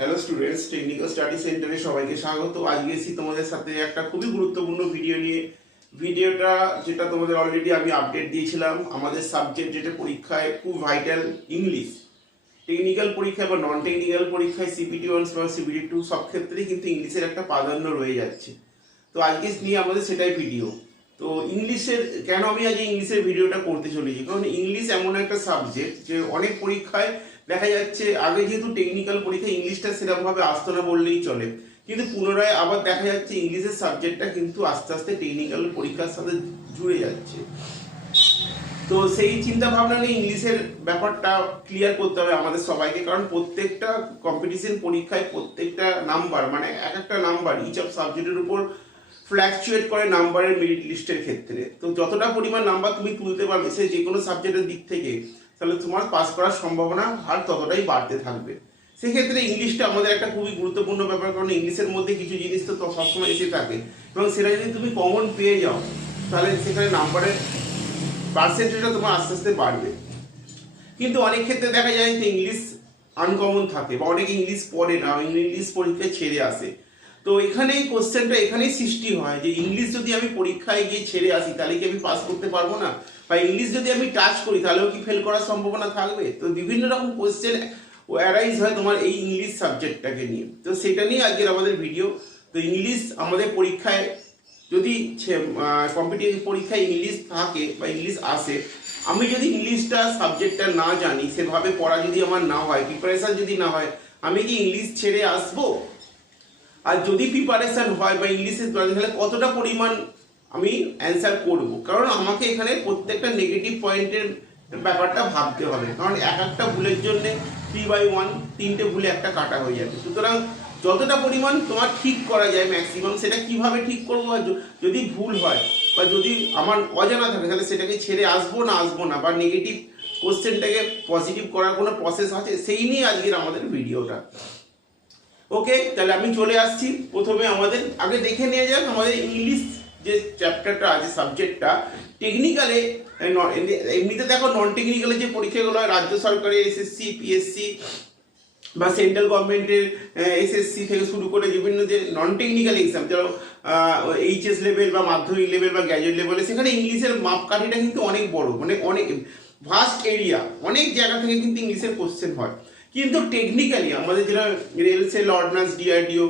Hello students, technical study সেন্টারে সবাইকে স্বাগত। আজকে এসেছি তোমাদের সাথে একটা খুবই গুরুত্বপূর্ণ ভিডিও নিয়ে। ভিডিওটা যেটা তোমাদের অলরেডি আমি আপডেট দিয়েছিলাম, আমাদের সাবজেক্ট যেটা পরীক্ষায় খুব ভাইটাল, ইংলিশ। টেকনিক্যাল পরীক্ষায় বা নন টেকনিক্যাল পরীক্ষায় CPT-1 বা CPT-2 সব ক্ষেত্রেই কিন্তু ইংলিশের একটা প্রাধান্য রয়ে যাচ্ছে। তো আজকে নিয়ে আমাদের সেটাই ভিডিও। তো ইংলিশের কেন আমি আজকে ইংলিশের ভিডিওটা করতে চলেছি, কারণ ইংলিশ এমন একটা সাবজেক্ট যে অনেক পরীক্ষায় দেখা যাচ্ছে, আগে যেহেতু টেকনিক্যাল পরীক্ষায় ইংলিশটা সেরকমভাবে আসতো না বললেই চলে, কিন্তু পুনরায় আবার দেখা যাচ্ছে ইংলিশের সাবজেক্টটা কিন্তু আস্তে আস্তে টেকনিক্যাল পরীক্ষার সাথে জুড়ে যাচ্ছে। তো সেই চিন্তা ভাবনা নিয়ে ইংলিশের ব্যাপারটা ক্লিয়ার করতে হবে আমাদের সবাইকে, কারণ প্রত্যেকটা কম্পিটিশন পরীক্ষায় প্রত্যেকটা নাম্বার, মানে এক একটা নাম্বার ইচ অফ সাবজেক্টের উপর ফ্ল্যাকচুয়েট করে নাম্বারের মেরিট লিস্টের ক্ষেত্রে। তো যতটা পরিমাণ নাম্বার তুমি তুলতে পারবে সে যে কোনো সাবজেক্টের দিক থেকে, তাহলে তোমার পাস করার সম্ভাবনা আর ততটাই বাড়তে থাকবে। সেক্ষেত্রে ইংলিশটা আমাদের একটা খুবই গুরুত্বপূর্ণ ব্যাপার, কারণ ইংলিশের মধ্যে কিছু জিনিস তো সবসময় এসে থাকে, এবং সেটা যদি তুমি কমন পেয়ে যাও তাহলে সেখানে নাম্বারের পার্সেন্টেজটা তোমার আস্তে আস্তে বাড়বে। কিন্তু অনেক ক্ষেত্রে দেখা যায় যে ইংলিশ আনকমন থাকে, বা অনেকে ইংলিশ পড়ে না, ইংলিশ পরীক্ষায় ছেড়ে আসে। তো এখানেই কোশ্চেনটা এখানেই সৃষ্টি হয় যে ইংলিশ যদি আমি পরীক্ষায় গিয়ে ছেড়ে আসি তাহলে কি আমি পাস করতে পারবো না, বা ইংলিশ যদি আমি টাচ করি তাহলেও কি ফেল করার সম্ভাবনা থাকবে। তো বিভিন্ন রকম কোশ্চেন অ্যারাইজ হয় তোমার এই ইংলিশ সাবজেক্টটাকে নিয়ে। তো সেটা নিয়ে আজকের আমাদের ভিডিও। তো ইংলিশ আমাদের পরীক্ষায় যদি কম্পিটিটিভ পরীক্ষায় ইংলিশ থাকে বা ইংলিশ আসে, আমি যদি ইংলিশটা সাবজেক্টটা না জানি, সেভাবে পড়া যদি আমার না হয়, প্রিপারেশন যদি না হয়, আমি কি ইংলিশ ছেড়ে আসবো? আর যদি প্রিপারেশন হয় বা ইংলিশে তাহলে কতটা পরিমাণ আমি অ্যান্সার করব, কারণ আমাকে এখানে প্রত্যেকটা নেগেটিভ পয়েন্টের ব্যাপারটা ভাবতে হবে, কারণ এক একটা ভুলের জন্য 3/1 তিনটে ভুলে একটা কাটা হয়ে যাবে। সুতরাং যতটা পরিমাণ তোমার ঠিক করা যায় ম্যাক্সিমাম, সেটা কিভাবে ঠিক করবো, আর যদি ভুল হয় বা যদি আমার অজানা থাকে তাহলে সেটাকে ছেড়ে আসবো না, বা নেগেটিভ কোশ্চেনটাকে পজিটিভ করার কোনো প্রসেস আছে, সেই নিয়ে আজকের আমাদের ভিডিওটা। ওকে, তাহলে আমি চলে আসছি। প্রথমে আমাদের আগে দেখে নিয়ে যাক আমাদের ইংলিশ যে চ্যাপ্টারটা আছে, সাবজেক্টটা টেকনিক্যালে। এমনিতে দেখো নন টেকনিক্যালে যে পরীক্ষাগুলো হয় রাজ্য সরকারের SSC, PSC বা সেন্ট্রাল গভর্নমেন্টের SSC থেকে শুরু করে বিভিন্ন যে নন টেকনিক্যাল এক্সাম, ধরো HS লেভেল বা মাধ্যমিক লেভেল বা গ্র্যাজুয়েট লেভেলে, সেখানে ইংলিশের মাপকাঠিটা কিন্তু অনেক বড়, মানে অনেক ভাস্ট এরিয়া, অনেক জায়গা থেকে কিন্তু ইংলিশের কোশ্চেন হয়। কিন্তু টেকনিক্যালি আমাদের যেটা রেলসেল, অর্ডিন্যান্স, DRDO,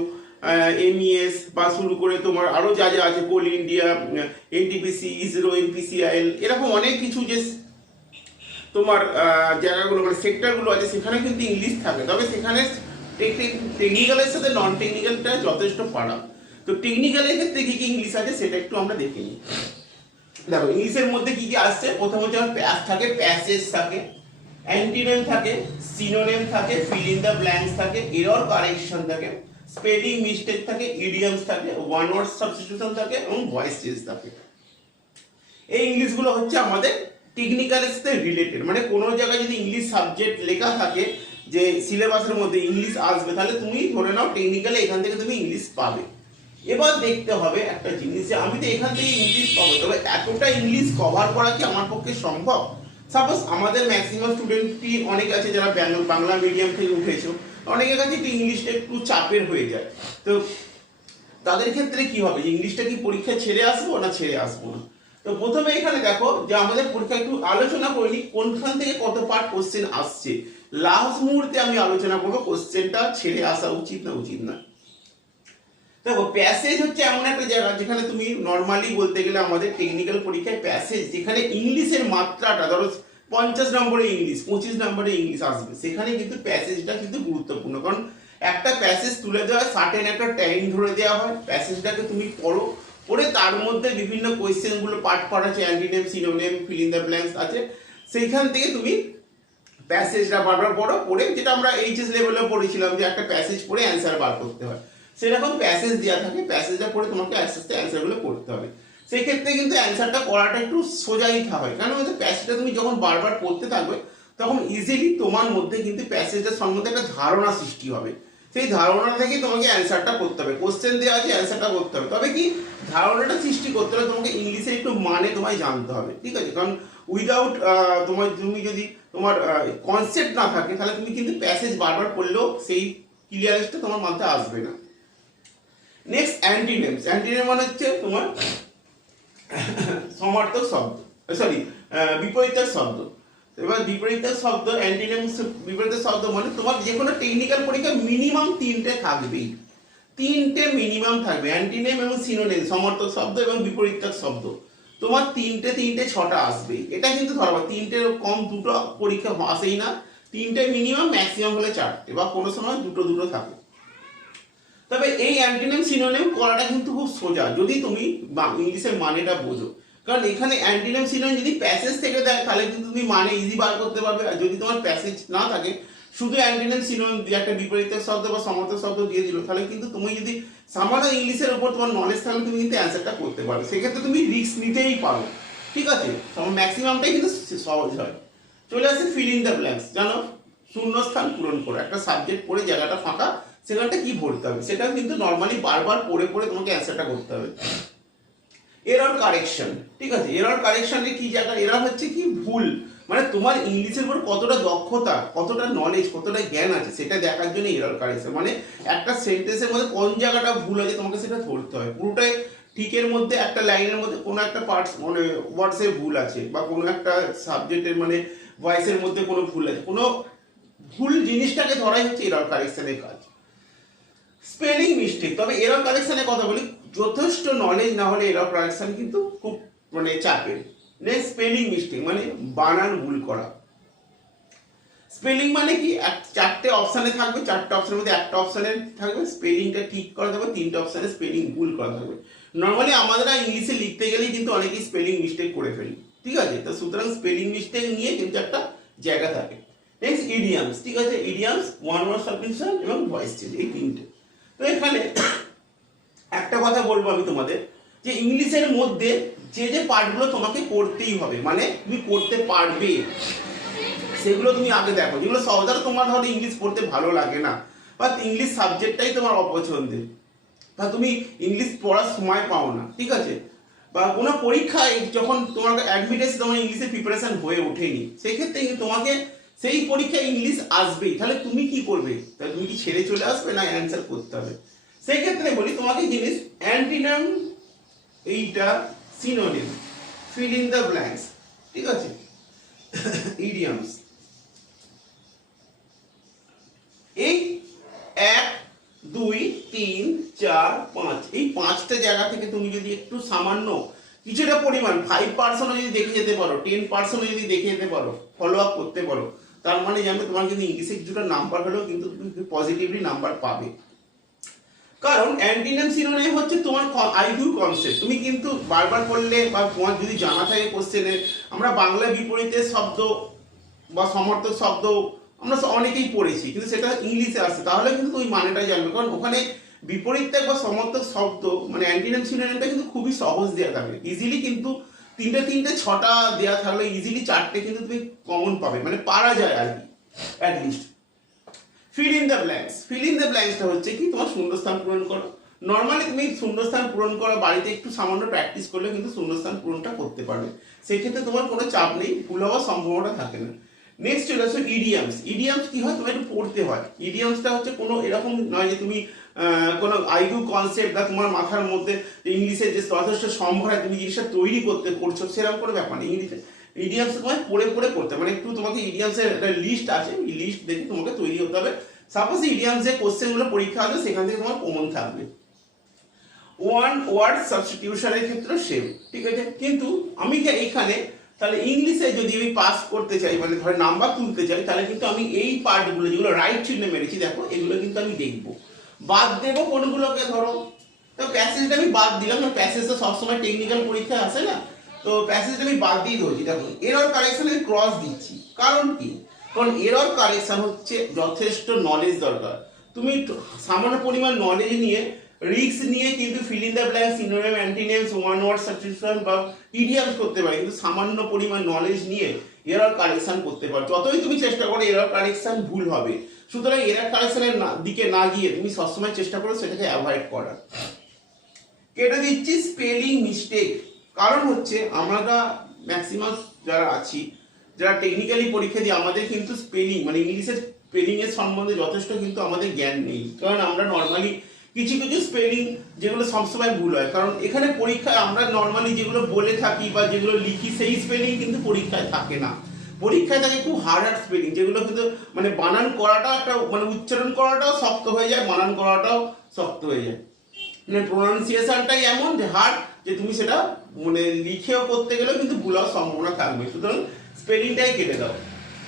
MES বা শুরু করে তোমার আরও যা যা আছে, কোল ইন্ডিয়া, NTPC, ISRO, NPCIL, এরকম অনেক কিছু যে তোমার জায়গাগুলো, মানে সেক্টরগুলো আছে, সেখানে কিন্তু ইংলিশ থাকে। তবে সেখানে টেকনিক্যালের সাথে নন টেকনিক্যালটা যথেষ্ট পারা। তো টেকনিক্যালের ক্ষেত্রে কি কি ইংলিশ আছে সেটা একটু আমরা দেখে নিই। দেখো ইংলিশের মধ্যে কি কি আসছে। প্রথম হচ্ছে আমার প্যাস থাকে, প্যাসেজ থাকে, অ্যান্টিনেম থাকে, সিনোনেম থাকে, ফিল ইন দ্য ব্ল্যাঙ্কস থাকে, এরর কারেকশন থাকে, স্পেলিং মিস্টেক থাকে, ইডিয়ামস থাকে, ওয়ান ওয়ার্ড সাবস্টিটিউশন থাকে, এবং ভয়েস চেঞ্জ থাকে। এই ইংলিশগুলো হচ্ছে আমাদের টেকনিক্যালের সাথে রিলেটেড, মানে কোনো জায়গায় যদি ইংলিশ সাবজেক্ট লেখা থাকে যে সিলেবাসের মধ্যে ইংলিশ আসবে, তাহলে তুমি ধরে নাও টেকনিক্যালে এখান থেকে তুমি ইংলিশ পাবে। এবার দেখতে হবে একটা জিনিস, যে আমি তো এখান থেকে ইংলিশ পাবো, তবে এতটা ইংলিশ কভার করা কি আমার পক্ষে সম্ভব? সাপোজ আমাদের ম্যাক্সিমাম স্টুডেন্টই অনেক আছে যারা বাংলা মিডিয়াম থেকে উঠেছো, অনেকের কাছে একটু ইংলিশটা একটু চাপের হয়ে যায়। তো তাদের ক্ষেত্রে কি হবে, ইংলিশটা কি পরীক্ষা ছেড়ে আসবো না ছেড়ে আসবো না? তো প্রথমে এখানে দেখো যে আমাদের পরীক্ষা একটু আলোচনা করিনি কোনখান থেকে কত পার্ট কোশ্চেন আসছে। লাস্ট মুহূর্তে আমি আলোচনা করবো কোশ্চেনটা ছেড়ে আসা উচিত না। দেখো প্যাসেজ হচ্ছে এমন একটা জায়গা যেখানে তুমি নর্মালি বলতে গেলে আমাদের টেকনিক্যাল পরীক্ষায় প্যাসেজ, যেখানে ইংলিশের মাত্রাটা ধরো 50 নম্বরে ইংলিশ, 25 নম্বরে ইংলিশ আসবে, সেখানে কিন্তু প্যাসেজটা কিন্তু গুরুত্বপূর্ণ। কারণ একটা প্যাসেজ তুলে দেওয়া হয়, সার্টেন একটা টাইম ধরে দেওয়া হয়, প্যাসেজটাকে তুমি পড়ে তার মধ্যে বিভিন্ন কোয়েশ্চেনগুলো পার্ট আছে, antonym, synonym, fill in the blanks আছে, সেইখান থেকে তুমি প্যাসেজটা বারবার পড়ে, যেটা আমরা HS লেভেলেও পড়েছিলাম যে একটা প্যাসেজ পড়ে অ্যান্সার বার করতে হয়, সেরকম প্যাসেজ দেওয়া থাকে, প্যাসেজটা পড়ে তোমাকে আস্তে আস্তে অ্যান্সারগুলো করতে হবে। সেই ক্ষেত্রে কিন্তু অ্যান্সারটা করাটা একটু সোজা দিতে হয়, কারণ প্যাসেজটা তুমি যখন বারবার পড়তে থাকবে তখন ইজিলি তোমার মধ্যে কিন্তু প্যাসেজের সম্বন্ধে একটা ধারণা সৃষ্টি হবে। সেই ধারণা থেকে তোমাকে অ্যান্সারটা করতে হবে, কোশ্চেন দেওয়া আছে অ্যান্সারটা করতে হবে। তবে কি ধারণাটা সৃষ্টি করতে হলে তোমাকে ইংলিশের একটু মানে তোমায় জানতে হবে, ঠিক আছে? কারণ উইদাউট তুমি যদি তোমার কনসেপ্ট না থাকে তাহলে তুমি কিন্তু প্যাসেজ বারবার পড়লেও সেই ক্লিয়ারেন্সটা তোমার মাথায় আসবে না। নেক্সট অ্যান্টিনেমস। অ্যান্টিনেম মানে হচ্ছে তোমার সমার্থক শব্দ, সরি বিপরীতের শব্দ। এবার বিপরীতের শব্দ অ্যান্টিনেমস, বিপরীতের শব্দ মানে তোমার যে কোনো টেকনিক্যাল পরীক্ষা মিনিমাম 3টে থাকবেই, 3টে মিনিমাম থাকবে। অ্যান্টিনেম এবং সিনোনিম, সমার্থক শব্দ এবং বিপরীতের শব্দ, তোমার 3টে 6টা আসবেই। এটা কিন্তু ধরবা 3টের কম 2টো পরীক্ষা আসেই না, 3টে মিনিমাম, ম্যাক্সিমাম হলে 4টে বা কোনো সময় 2টো থাকে। তবে এই অ্যান্টিনেম সিনোনিম করাটা কিন্তু খুব সোজা যদি তুমি ইংলিশের মানেটা বোঝো। কারণ এখানে অ্যান্টিনেম সিনোনিম যদি প্যাসেজ থেকে দেয় তাহলে কিন্তু তুমি মানে ইজি বার করতে পারবে, আর যদি তোমার প্যাসেজ না থাকে শুধু অ্যান্টিনেম সিনোনিম দিয়ে একটা বিপরীতের শব্দ বা সমার্থক শব্দ দিয়ে দিল, তাহলে কিন্তু তুমি যদি সামান্য ইংলিশের উপর তোমার নলেজ থাকলে তুমি কিন্তু অ্যান্সারটা করতে পারো। সেক্ষেত্রে তুমি রিস্ক নিতেই পারো, ঠিক আছে, ম্যাক্সিমামটাই কিন্তু সহজ হয়। চলে আসে ফিল ইন দ্য ব্ল্যাঙ্কস। জানো, শূন্যস্থান পূরণ করো। একটা সাবজেক্ট পড়ে জায়গাটা ফাঁকা, সেখানটা কি ভরতে হবে সেটা কিন্তু নর্মালি বারবার পড়ে তোমাকে অ্যান্সারটা করতে হবে। এরর কারেকশন, ঠিক আছে, এরর কারেকশনের কি জায়গা, এরর হচ্ছে কি ভুল, মানে তোমার ইংলিশের উপর কতটা দক্ষতা, কতটা নলেজ, কতটা জ্ঞান আছে সেটা দেখার জন্য এরর কারেকশন। মানে একটা সেন্টেন্সের মধ্যে কোন জায়গাটা ভুল আছে তোমাকে সেটা ধরতে হয়। পুরোটাই ঠিকের মধ্যে একটা লাইনের মধ্যে কোনো একটা পার্টস মানে ওয়ার্ডসের ভুল আছে, বা কোনো একটা সাবজেক্টের মানে ভয়েসের মধ্যে কোনো ভুল আছে, কোনো ভুল জিনিসটাকে ধরাই হচ্ছে এরর কারেকশনের কাজ। স্পেলিং মিস্টেক, তবে এরর কারেকশনের কথা বলি, যথেষ্ট নলেজ না হলে এরর কারেকশন কিন্তু খুব মানে চাপের। নেক্সট স্পেলিং মিস্টেক মানে বানান ভুল করা। স্পেলিং মানে কি, 4টে অপশানে থাকবে, 4টে অপশানের মধ্যে একটা অপশানে থাকবে স্পেলিংটা ঠিক করা থাকবে, 3টে অপশানে স্পেলিং ভুল করা থাকবে। নর্মালি আমরা ইংলিশে লিখতে গেলেই কিন্তু অনেকেই স্পেলিং মিস্টেক করে ফেলি, ঠিক আছে, তো সুতরাং স্পেলিং মিস্টেক নিয়ে কিন্তু একটা জায়গা থাকে। নেক্সট ইডিয়ামস, ঠিক আছে, ইডিয়ামস, ওয়ান ওয়ার্ড সাবস্টিটিউশন এবং ভয়েস চেঞ্জ, এই 3টে। তো এখানে একটা কথা বলবো আমি তোমাদের, যে ইংলিশের মধ্যে যে পার্টগুলো তোমাকে করতেই হবে, মানে তুমি করতে পারবে সেগুলো তুমি আগে দেখো। যেগুলো সহজে তোমার ধরো ইংলিশ পড়তে ভালো লাগে না, বা ইংলিশ সাবজেক্টটাই তোমার অপছন্দের, বা তুমি ইংলিশ পড়ার সময় পাও না, ঠিক আছে, বা কোনো পরীক্ষায় যখন তোমার অ্যাডমিট এসে তোমার ইংলিশের প্রিপারেশন হয়ে ওঠেনি, সেক্ষেত্রে তোমাকে সেই পরীক্ষায় ইংলিশ আসবেই, তাহলে তুমি কি করবে, তাহলে তুমি কি ছেড়ে চলে আসবে না অ্যান্সার করতে হবে। সেই ক্ষেত্রে বলি তোমাকে জিনিস অ্যান্টিনাম, এইটা synonym, feel in the blanks, ঠিক আছে, ইডিয়ামস, এই 1 2 3 4 5 এই 5টা জায়গা থেকে তুমি যদি একটু সামান্য কিছুটা পরিমাণ 5% যদি দেখে যেতে পারো, 10% যদি দেখে যেতে পারো, ফলো আপ করতে পারো, তার মানে জানবে তোমার কিন্তু ইংলিশে কিছুটা নাম্বার হলেও কিন্তু তুমি পজিটিভলি নাম্বার পাবে। কারণ অ্যান্টিনেম সিনোনিম হচ্ছে তোমার আইকিউ কনসেপ্ট। তুমি কিন্তু বারবার পড়লে বা তোমার যদি জানা থাকে কোশ্চেনে, আমরা বাংলা বিপরীতের শব্দ বা সমর্থক শব্দ আমরা অনেকেই পড়েছি, কিন্তু সেটা ইংলিশে আসছে, তাহলে কিন্তু তুমি মানেটা জানবে। কারণ ওখানে বিপরীতে বা সমর্থক শব্দ মানে অ্যান্টিনেম সিনোনিমটা কিন্তু খুবই সহজ দেওয়া থাকবে, ইজিলি কিন্তু 3টে 6টা দেওয়া থাকলে ইজিলি 4টে কিন্তু তুমি কমন পাবে, মানে পারা যায় আর কি at least. Fill in the blanks, fill in the ব্ল্যাঙ্কসটা হচ্ছে কি তোমার শূন্যস্থান পূরণ করো। নর্মালি তুমি শূন্যস্থান পূরণ করা বাড়িতে একটু সামান্য প্র্যাকটিস করলে কিন্তু শূন্যস্থান পূরণটা করতে পারবে, সেক্ষেত্রে তোমার কোনো চাপ নেই, ভুল হওয়ার সম্ভাবনা থাকে না। নেক্সট চলে আসো ইডিয়ামস। ইডিয়ামস কি হয়, তোমার একটু পড়তে হয়। ইডিয়ামসটা হচ্ছে কোনো এরকম নয় যে তুমি কোনো আইকিউ কনসেপ্ট বা তোমার মাথার মধ্যে ইংলিশের যে যথেষ্ট সম্ভার তুমি জিনিসটা তৈরি করতে করছো সেরকম কোনো ব্যাপার নেই। ইংলিশে ইডিয়ামস তোমায় পড়ে করতে, মানে একটু তোমাকে ইডিয়ামসের একটা লিস্ট আছে, এই লিস্ট দেখে তোমাকে তৈরি হতে হবে। সাপোজ ইডিয়ামস যে কোশ্চেনগুলো পরীক্ষা হবে সেখান থেকে তোমার কমন থাকবে। ওয়ান ওয়ার্ড সাবস্টিটিউশনের ক্ষেত্রে সেম, ঠিক আছে, কিন্তু আমি এইখানে তাহলে ইংলিশে যদি আমি পাস করতে চাই, মানে ধরে নাম্বার তুলতে চাই, তাহলে কিন্তু আমি এই পার্টগুলো যেগুলো রাইট চিহ্ন মেরেছি দেখো, এগুলো কিন্তু আমি দেখবো, বাদ দেবো কোনগুলোকে, ধরো তো প্যাসেজটা আমি বাদ দিলাম, প্যাসেজ তো সবসময় টেকনিক্যাল পরীক্ষায় আসে না, তো প্যাসেজটা আমি বাদ দিয়ে ধরছি। দেখো এরর কারেকশনে ক্রস দিচ্ছি, কারণ কি, কারণ এরর কারেকশন হচ্ছে যথেষ্ট নলেজ দরকার। তুমি সামান্য পরিমাণ নলেজ নিয়ে রিস্ক নিয়ে কিন্তু fill in the blanks, synonym, antonyms, one word substitution বা ইডিয়ামস করতে পারে, কিন্তু সামান্য পরিমাণ নলেজ নিয়ে এরর কারেকশন করতে পারো। যতই তুমি চেষ্টা করো এরর কারেকশন ভুল হবে, সুতরাং এরর কারেকশনের দিকে না গিয়ে তুমি সবসময় চেষ্টা করো সেটাকে অ্যাভয়েড করার। কেটে দিচ্ছি স্পেলিং মিস্টেক, কারণ হচ্ছে আমরা ম্যাক্সিমাম যারা আছি, যারা টেকনিক্যালি পরীক্ষা দিই, আমাদের কিন্তু স্পেলিং মানে ইংলিশের স্পেলিং এর সম্বন্ধে যথেষ্ট কিন্তু আমাদের জ্ঞান নেই, কারণ আমরা নর্মালি কিছু কিছু স্পেলিং যেগুলো সবসময় ভুল হয়, কারণ এখানে পরীক্ষায় আমরা নর্মালি যেগুলো বলে থাকি বা যেগুলো লিখি সেই স্পেলিং কিন্তু পরীক্ষায় থাকে না। পরীক্ষায় থাকে খুব হার্ড হার্ড স্পেলিং, যেগুলো কিন্তু মানে বানান করাটাও একটা মানে উচ্চারণ করাটাও শক্ত হয়ে যায়, বানান করাটাও শক্ত হয়ে যায়, মানে প্রোনাউন্সিয়েশনটাই এমন যে হার্ড যে তুমি সেটা মানে লিখেও করতে গেলেও কিন্তু ভুল হওয়ার সম্ভাবনা থাকবে। সুতরাং স্পেলিংটাই কেটে দাও।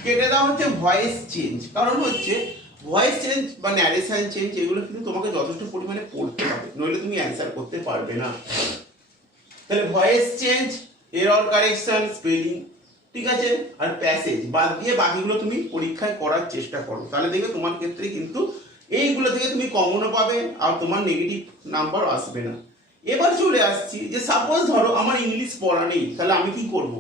কেটে দেওয়া হচ্ছে ভয়েস চেঞ্জ, কারণ হচ্ছে ভয়েস চেঞ্জ বা ন্যারেশন চেঞ্জ এগুলো কিন্তু তোমাকে যথেষ্ট পরিমাণে পড়তে হবে, নইলে তুমি অ্যান্সার করতে পারবে না। তাহলে voice change, error correction, spelling, ঠিক আছে, আর প্যাসেজ বাদ দিয়ে বাকিগুলো তুমি পরীক্ষায় করার চেষ্টা করো, তাহলে দেখবে তোমার ক্ষেত্রে কিন্তু এইগুলো থেকে তুমি কমনও পাবে আর তোমার নেগেটিভ নাম্বার আসবে না। এবার চলে আসছি যে সাপোজ ধরো আমার ইংলিশ পড়া নেই, তাহলে আমি কি করব?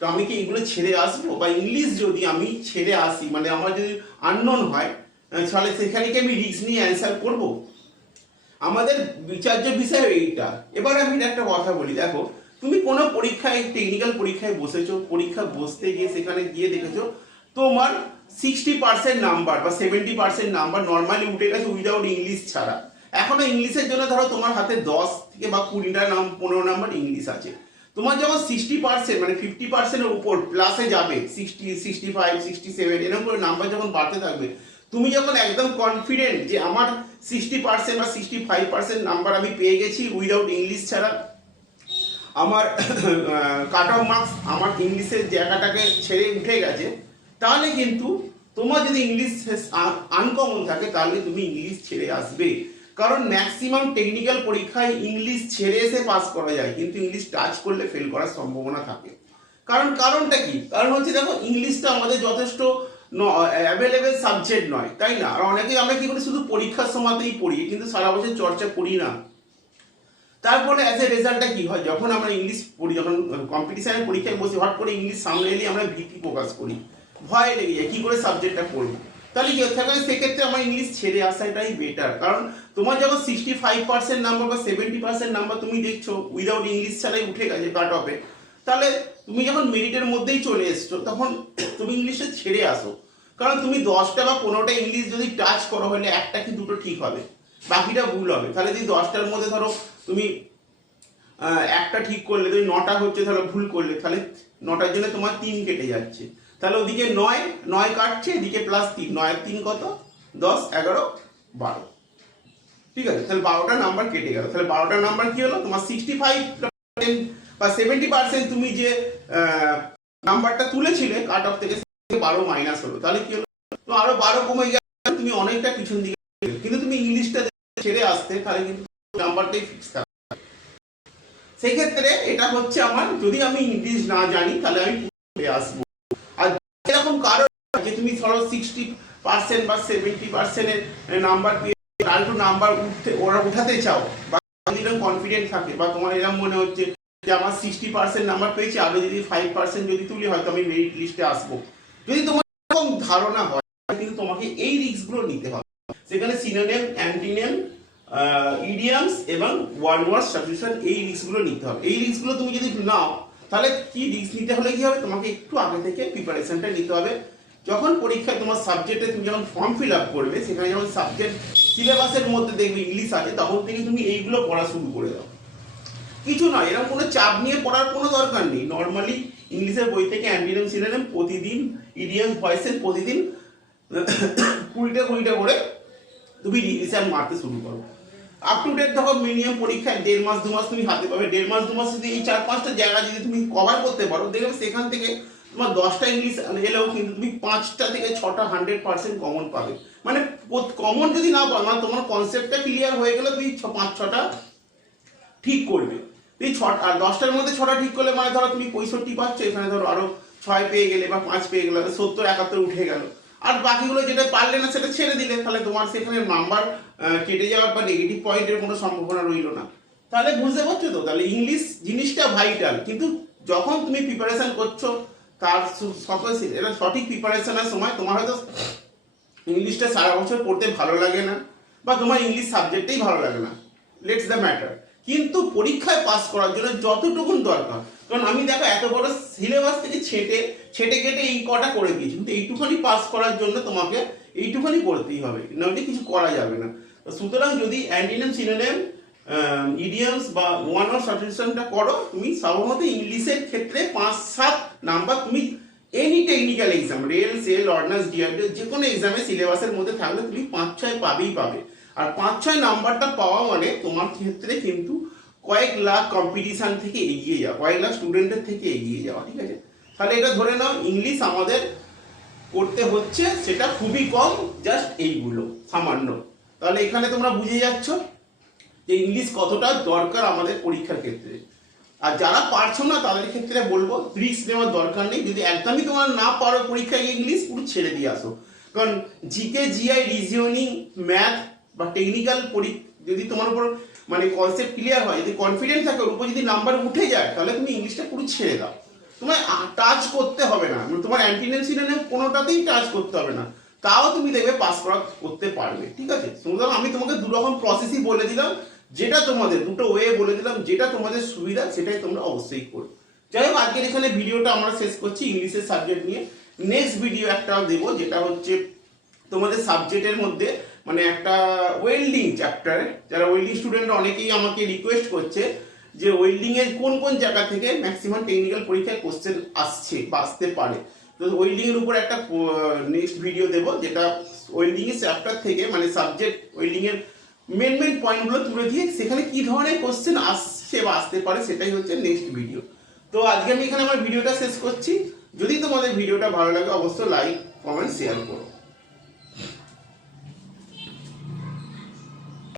তো আমি কি এগুলো ছেড়ে আসবো? বা ইংলিশ যদি আমি ছেড়ে আসি, মানে আমার যদি আননোন হয়, তাহলে সেখানে কি আমি রিস্ক নিয়ে অ্যান্সার করব? আমাদের বিচার্য বিষয় এইটা। এবার আমি একটা কথা বলি, দেখো তুমি কোনো পরীক্ষায় টেকনিক্যাল পরীক্ষায় বসেছো, পরীক্ষা বসতে গিয়ে সেখানে গিয়ে দেখেছো তোমার 60% নাম্বার বা 70% নাম্বার নর্মালি উঠে গেছে উইদাউট ইংলিশ ছাড়া। এখনো ইংলিশের জন্য ধরো তোমার হাতে 10 থেকে বা 20টা 15 নাম্বার ইংলিশ আছে। তোমার যখন 60% মানে 50%-এর উপর প্লাসে যাবে, 60, 65, 67 এরকম করে নাম্বার যখন বাড়তে থাকবে, তুমি যখন একদম কনফিডেন্ট যে আমার 60% বা 65% নাম্বার আমি পেয়ে গেছি উইদাউট ইংলিশ ছাড়া, আমার কাট অফ মার্কস আমার ইংলিশের জায়গাটাকে ছেড়ে উঠে গেছে, তাহলে কিন্তু তোমার যদি ইংলিশ আনকমন থাকে তাহলে তুমি ইংলিশ ছেড়ে আসবে। কারণ ম্যাক্সিমাম টেকনিক্যাল পরীক্ষায় ইংলিশ ছেড়ে এসে পাস করা যায়, কিন্তু ইংলিশ টাচ করলে ফেল করার সম্ভাবনা থাকে। কারণটা কি? কারণ হচ্ছে দেখো ইংলিশটা আমাদের যথেষ্ট অ্যাভেলেবেল সাবজেক্ট নয়, তাই না? আর অনেকেই আমরা কি করি শুধু পরীক্ষার সময়তেই পড়ি, কিন্তু সারা বছর চর্চা করি না। তারপরে অ্যাজ এ রেজাল্টটা কি হয়, যখন আমরা ইংলিশ পড়ি, যখন কম্পিটিশনের পরীক্ষায় বসে হট করে ইংলিশ সামনে এলে আমরা ভীতি প্রকাশ করি, ভয় লেগে যায় কি করে সাবজেক্টটা পড়বো। তাহলে কি হচ্ছে, সেক্ষেত্রে আমার ইংলিশ ছেড়ে আসাটাই বেটার। কারণ তোমার যখন 65% নাম্বার বা 70% নাম্বার তুমি দেখছো উইদাউট ইংলিশ ছাড়াই উঠে গেছে কাট অফে, তাহলে তুমি যখন মেরিটের মধ্যেই চলে এসছো তখন তুমি ইংলিশে ছেড়ে আসো। কারণ তুমি 10টা বা 15টা ইংলিশ যদি টাচ করো হলে একটা কি দুটো ঠিক হবে, বাকিটা ভুল হবে। তাহলে যদি 10টার মধ্যে ধরো তুমি একটা ঠিক করলে, তুমি 9টা হচ্ছে তাহলে ভুল করলে, তাহলে 9টার জন্য তোমার 3 কেটে যাচ্ছে। তাহলে ওদিকে 9 কাটছে, এদিকে প্লাস 3, 9 আর 3 কত? 10, 11, 12, ঠিক আছে। তাহলে 12টা নাম্বার কেটে গেল। তাহলে 12টা নাম্বার কি হলো, তোমার 65% বা 70% তুমি যে নাম্বারটা তুলেছিলে কাট অফ থেকে 12 মাইনাস হলো, তাহলে কি হলো, তো আরো 12 কমে গেল, তুমি অনেকটা পিছন দিকে। কিন্তু তুমি ইংলিশটা ছেড়ে আসতে, তাহলে কিন্তু নাম্বারটাই ফিক্স থাকবে। সেক্ষেত্রে এটা হচ্ছে আমার, যদি আমি ইংলিশ না জানি তাহলে আমি আসবো। আর এরকম কারণ যে তুমি ধরো 60% বা 70% এর নাম্বার পেয়ে আর একটু নাম্বার উঠাতে চাও, বা এরকম কনফিডেন্ট থাকে, বা তোমার এরকম মনে হচ্ছে যে আমার 60% নাম্বার পেয়েছি, আরো যদি 5% যদি তুলি হয়তো আমি মেরিট লিস্টে আসবো, যদি তোমার এরকম ধারণা হয়, কিন্তু তোমাকে এই রিস্কগুলো নিতে হবে। সেখানে সিনোনিম, অ্যান্টিনিম, ইডিয়ামস এবং ওয়ান ওয়ার্ড সাবস্টিটিউশন, এই রিস্কগুলো নিতে হবে। এই রিস্কগুলো তুমি যদি নাও, তাহলে কি রিস্ক নিতে হলে কি হবে, তোমাকে একটু আগে থেকে প্রিপারেশনটা নিতে হবে। যখন পরীক্ষায় তোমার সাবজেক্টে তুমি যখন ফর্ম ফিল আপ করবে, সেখানে যখন সাবজেক্ট সিলেবাসের মধ্যে দেখবে ইংলিশ আছে, তখন থেকে তুমি এইগুলো পড়া শুরু করে দাও। কিছু নয়, এরকম কোনো চাপ নিয়ে পড়ার কোনো দরকার নেই। নর্মালি ইংলিশের বই থেকে অ্যান্টিনিম, সিনোনিম প্রতিদিন, ইডিয়ামস, ভয়েসেস প্রতিদিন 20টা করে তুমি রিভিশন মারতে শুরু করো। আপ টু ডেট দেখো মিনিমাম পরীক্ষায় 1.5 মাস 2 মাস তুমি হাতে পাবে। 1.5 মাস 2 মাস যদি এই 4-5টা জায়গা যদি তুমি কভার করতে পারো, দেখবে সেখান থেকে তোমার 10টা ইংলিশ এলেও কিন্তু তুমি 5টা থেকে 6টা 100% কমন পাবে। মানে কমন যদি না পাও, মানে তোমার কনসেপ্টটা ক্লিয়ার হয়ে গেলে তুমি 5-6টা ঠিক করবে। তুমি 10টার মধ্যে 6টা ঠিক করলে মানে ধরো তুমি 65 পাচ্ছ, এখানে ধরো আরো 6 পেয়ে গেলে বা 5 পেয়ে গেলে 70-71 উঠে গেল। আর বাকিগুলো যেটা পারলে না সেটা ছেড়ে দিলে, তাহলে তোমার সেখানে নাম্বার কেটে যাওয়ার বা নেগেটিভ পয়েন্টের কোনো সম্ভাবনা রইল না। তাহলে বুঝতে পারছো তো, তাহলে ইংলিশ জিনিসটা ভাইটাল, কিন্তু যখন তুমি প্রিপারেশন করছো তার এটা সঠিক প্রিপারেশনের সময় তোমার হয়তো ইংলিশটা সারা বছর পড়তে ভালো লাগে না, বা তোমার ইংলিশ সাবজেক্টেই ভালো লাগে না, লেটস দ্য ম্যাটার, কিন্তু পরীক্ষায় পাস করার জন্য যতটুকুন দরকার, কারণ আমি দেখো এত বড় সিলেবাস থেকে ছেটে কেটে এই কটা করে দিয়েছি, কিন্তু এইটুখানি পাস করার জন্য তোমাকে এইটুখানি পড়তেই হবে, নাহলে কিছু করা যাবে না। তো সুতরাং যদি অ্যান্টিনিম সিনোনিম ইডিয়ামস বা ওয়ান ওয়ার্ড সাবস্টিটিউশনটা করো, তুমি সাধারণত ইংলিশের ক্ষেত্রে 5-7 নাম্বার তুমি any technical exam, rail, SAIL, ordnance, DRD, যে কোনো এক্সামে সিলেবাসের মধ্যে থাকলে তুমি 5-6 পাবেই পাবে। আর 5-6 নাম্বারটা পাওয়া মানে তোমার ক্ষেত্রে কিন্তু কয়েক লাখ কম্পিটিশন থেকে এগিয়ে যাওয়া, কয়েক লাখ স্টুডেন্টের থেকে এগিয়ে যাওয়া, ঠিক আছে? তাহলে এটা ধরে নাও ইংলিশ আমাদের করতে হচ্ছে সেটা খুবই কম, জাস্ট এইগুলো সামান্য। তাহলে এখানে তোমরা বুঝে যাচ্ছ যে ইংলিশ কতটা দরকার আমাদের পরীক্ষার ক্ষেত্রে। আর যারা পারছো না তাদের ক্ষেত্রে বলবো রিস্ক নেওয়ার দরকার নেই। যদি একদমই তোমরা না পারো পরীক্ষায় ইংলিশ, পুরো ছেড়ে দিয়ে আসো। কারণ জিকে, জিআই, রিজনিং, ম্যাথ বা টেকনিক্যাল যদি তোমার উপর মানে কনসেপ্ট ক্লিয়ার হয়, যদি কনফিডেন্স থাকে, ওর উপর যদি নাম্বার উঠে যায়, তাহলে তুমি ইংলিশটা পুরো ছেড়ে দাও। তোমার টাচ করতে হবে না, তোমার অ্যান্টিনিম সিনোনিম কোনোটাতেই টাচ করতে হবে না, তাও তুমি দেখবে পাস করতে পারবে, ঠিক আছে? সুতরাং আমি তোমাকে দুরকম প্রসেসই বলে দিলাম, যেটা তোমাদের দুটো ওয়ে বলে দিলাম, যেটা তোমাদের সুবিধা সেটাই তোমরা অবশ্যই করো। যাই হোক, আজকের এখানে ভিডিওটা আমরা শেষ করছি ইংলিশের সাবজেক্ট নিয়ে। নেক্সট ভিডিও একটা দেবো, যেটা হচ্ছে তোমাদের সাবজেক্টের মধ্যে মানে একটা ওয়েল্ডিং চ্যাপ্টারে, যারা ওয়েল্ডিং স্টুডেন্ট অনেকেই আমাকে রিকোয়েস্ট করছে যে ওয়েল্ডিং এর কোন কোন জায়গা থেকে ম্যাক্সিমাম টেকনিক্যাল পরীক্ষায় কোশ্চেন আসছে বা আসতে পারে। তো ওয়েল্ডিং এর উপর একটা নেক্সট ভিডিও দেবো, যেটা ওয়েল্ডিং এর চ্যাপ্টার থেকে মানে সাবজেক্ট ওয়েল্ডিং এর মেন পয়েন্টগুলো তুলে দিয়ে সেখানে কি ধরনের কোশ্চেন আসছে বা আসতে পারে সেটাই হচ্ছে নেক্সট ভিডিও। তো আজকে আমি এখানে আমার ভিডিওটা শেষ করছি। যদি তোমাদের ভিডিওটা ভালো লাগে অবশ্যই লাইক, কমেন্ট, শেয়ার করো।